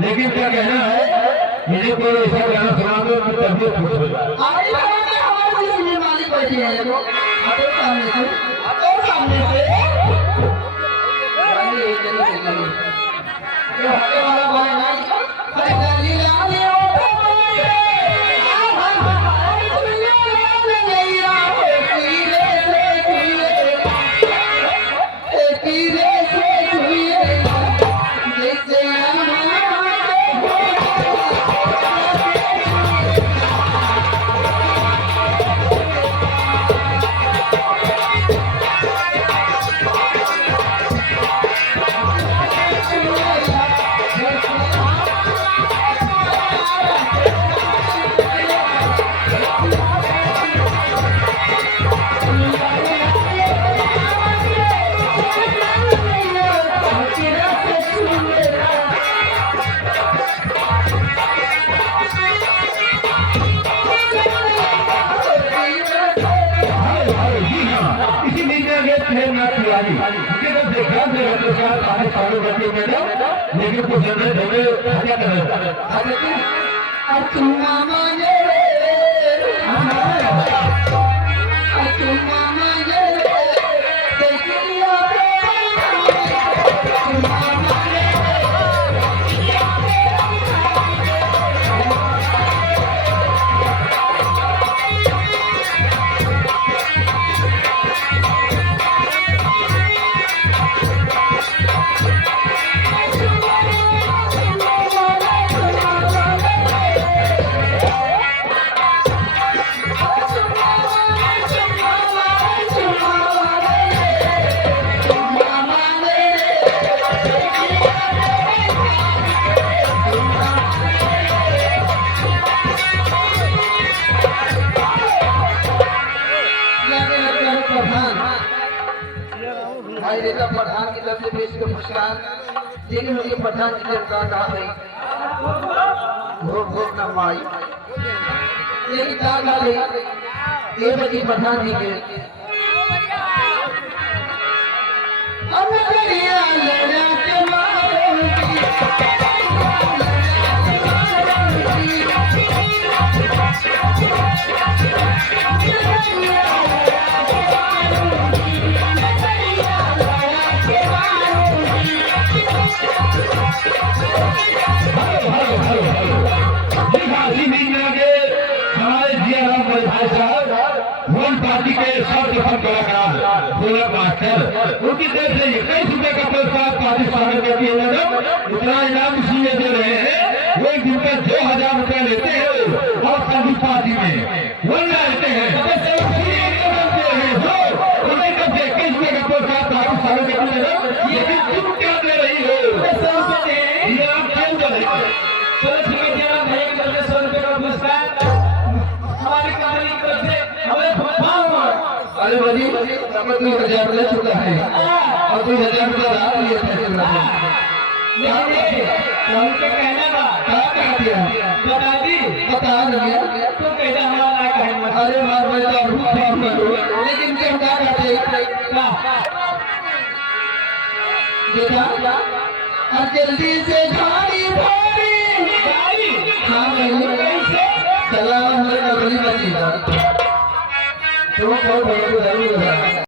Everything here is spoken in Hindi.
लेकिन क्या कहना है, मुझे कोई ऐसा गाना सुना दो कि तबीयत खुश हो जाए। हमारे मालिक बैठी है देखो, हटो सामने से, हटो सामने से। ये हटे वाला भाई ना, अरे गली लाली ओ भगवान, लेकिन कुछ क्या भाई रेखा प्रधान की तरफ से देश को पुरस्कार, लेकिन मुझे प्रधान की तरफ कहा भाई भोग भोग न माई, लेकिन कहा ये बड़ी प्रधान जी के पार्टी के सर्वप्रथम कलाकार भोला मास्टर, उनकी तरफ से 21 रुपए का पुरस्कार पार्टी स्वागत करती है। मैडम इतना इनाम इसलिए दे रहे हैं, वो एक दिन का 2000 रुपए लेते हैं और सभी पार्टी में वरना लेते हैं। उन्हें कब 21 रुपए का पुरस्कार पार्टी स्वागत करती है, लेकिन तुम क्या दे रही हो? ये आप क्यों दे रही हो? चलो ठीक है, जरा भाई की तरफ से 100 रुपए का पुरस्कार हमारी कंपनी की तरफ से हमें। अरे बड़ी नंबर 2000 ले चुका है और 2000 रुपया दान दिए थे। उनके कहने का क्या दिया बता दी, बता दिया तो कैसा हमारा कहना। अरे मार मैं तो रूप काम करूं, लेकिन क्या क्या करते देखा जल्दी से गाड़ी हाँ चला हमारे नगरी में तो बहुत बड़ा